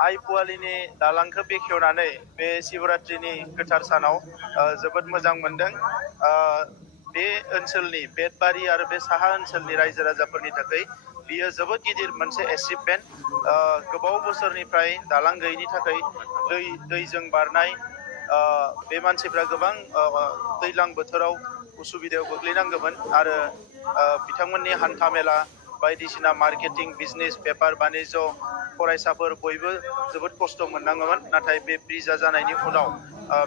आइ पुवालिनि दालांखौ बेखेवनानै बे शिवरात्रिनि गोथार सानाव जोबोद मोजां मोनदों। बे ओनसोलनि बेटबारि आरो बे साहा ओनसोलनि रायजो राजाफोरनि थाखाय बियो जोबोद गिदिर मोनसे एचिभमेन्ट। गोबाव बोसोरनिफ्राय दालां गैयैनि थाखाय दैजों बारनाय बे मानसिफ्रा गोबां दैज्लां बोथोराव उसुबिदायाव गोग्लैनांगौमोन आरो बिथांमोननि हान्था मेला बायदिसिना मार्केटिं बिजनेस बेफार बानिज्य फरायसाफोर बयबो जोबोद खस्थ' मोननाङोमोन। नाथाय बे ब्रिजआ जानायनि उनाव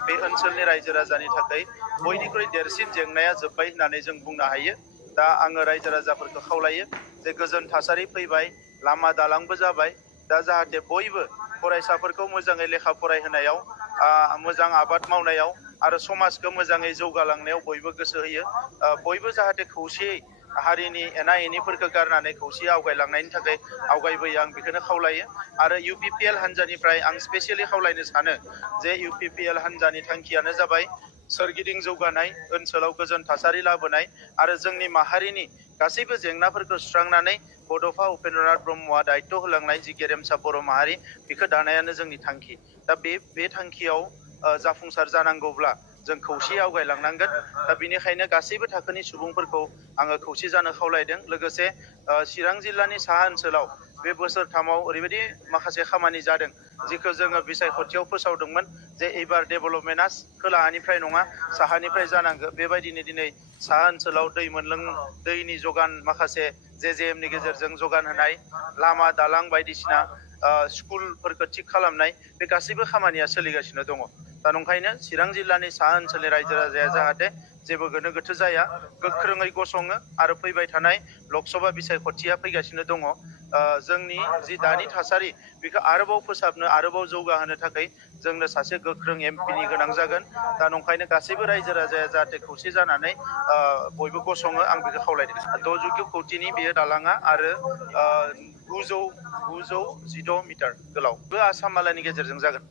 बे ओनसोलनि रायजो राजानि थाखाय बयनिख्रुइ देरसिन जेंनाया जोब्बाय होननानै जों बुंनो हायो। दा आङो रायजो राजाफोरखौ खावलायो जे गोजोन थासारि फैबाय, लामा दालांबो जाबाय, दा जाहाथे बयबो फरायसाफोरखौ मोजाङै लेखा फरायहोनायाव मोजां आबाद मावनायाव आरो समाजखौ मोजाङै जौगालांनायाव बयबो गोसो होयो। बयबो जाहाथे खौसेयै हारिनि एना एनिफोरखौ गारनानै खौसेयै आवगायलांनायनि थाखाय आवगायबोयो, आं बेखौनो खावलायो। आरो UPPL हान्जानिफ्राय आं स्पेसियेलि खावलायनो सानो जे UPPL हान्जानि थांखियानो जाबाय सोरगिदिं जौगानाय, ओनसोलाव गोजोन थासारि लाबोनाय आरो जोंनि माहारिनि गासैबो जेंनाफोरखौ सुस्रांनानै बड'फा उपेन्द्रनाथ ब्रह्मआ दायित्व होलांनाय जि गेरेमसा बर' माहारि बेखौ दानायानो जोंनि थांखि। दा बे थांखियाव जाफुंसार जानांगौब्ला जों खौसेयै आवगायलांनांगोन। दा बेनिखायनो गासैबो थाखोनि सुबुंफोरखौ आङो खौसे जानो खावलायदों। लोगोसे चिरां जिल्लानि साहा ओनसोलाव बे बोसोरथामाव ओरैबायदि माखासे खामानि जादों जिखौ जोङो बिसायख'थियाव फोसावदोंमोन जे एबार डेभेलपमेन्टआ खोलाहानिफ्राय नङा साहानिफ्राय जानांगौ। बेबायदिनो दिनै साहा ओनसोलाव दैनि जगान माखासे JJMनि गेजेरजों जगान होनाय, लामा दालां बायदिसिना स्कुलफोरखौ थिग खालामनाय, बे गासैबो खामानिया सोलिगासिनो दङ। दा नंखायनो चिरां जिल्लानि साहा ओनसोलनि रायजो राजाया जाहाथे जेबो गोनो गोथो जाया, गोख्रोङै गसङो आरो फैबाय थानाय लकसभा बिसायख'थिया फैगासिनो दङ। जोंनि जि दानि थासारि बेखौ आरोबाव फोसाबनो आरोबाव जौगाहोनो थाखाय जोंनो सासे गोख्रों MP नि गोनां जागोन। दा नंखायनो गासैबो रायजो राजाया जाहाथे खौसे जानानै बयबो गसङो, आं बेखौ खावलायदों। 6 कौटिनि बेयो दालाङा आरो 916 मिटार गोलाव। बे आसाम मालानि गेजेरजों जागोन।